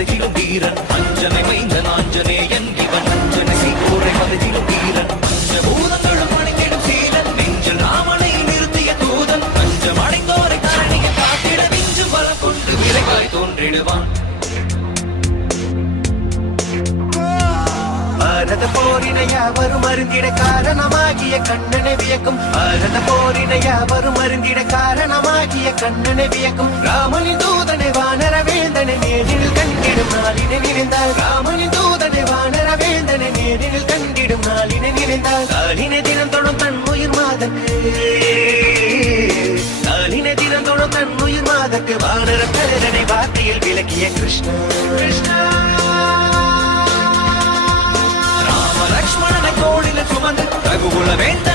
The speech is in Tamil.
மதுகிலும் வீரன் அஞ்சனை மைந்தன் ஆஞ்சநேயன் இவன் அஞ்சனை சீக்கோரை மதுகிலும் வீரன் பஞ்சபூதங்களும் அணிந்திடும் சீலன் நெஞ்சில் ராமனை நிறுத்திய தூதன் பஞ்சம் அடைந்தோரை தரணியை காத்திட விஞ்சு பலம் கொண்டு விரைவாய் தோன்றிடுவான் பாரத போரினை யாவரும் அருந்திட காரணமாகிய கண்ணனை வியக்கும் பாரத போரினை யாவரும் அருந்திட காரணமாகிய கண்ணனை வியக்கும் ராமனின் தூதனை வானர வேந்தனை நேரில் கண்டிடும் நாளினை நினைந்தால் ராமனின் தூதனை வானர வேந்தனை நேரில் கண்டிடும் நாளினை நினைந்தால் காலினை தினம் தொடும் தன் உயிர் மாதக்கு காலினை தினம் தொடும் தன் உயிர் மாதக்கு வானர கருதனை வார்த்தையில் விளக்கிய கிருஷ்ணா கிருஷ்ணா லக்ஷ்மணனை தோளில் சுமந்து ரகுகுல வேந்த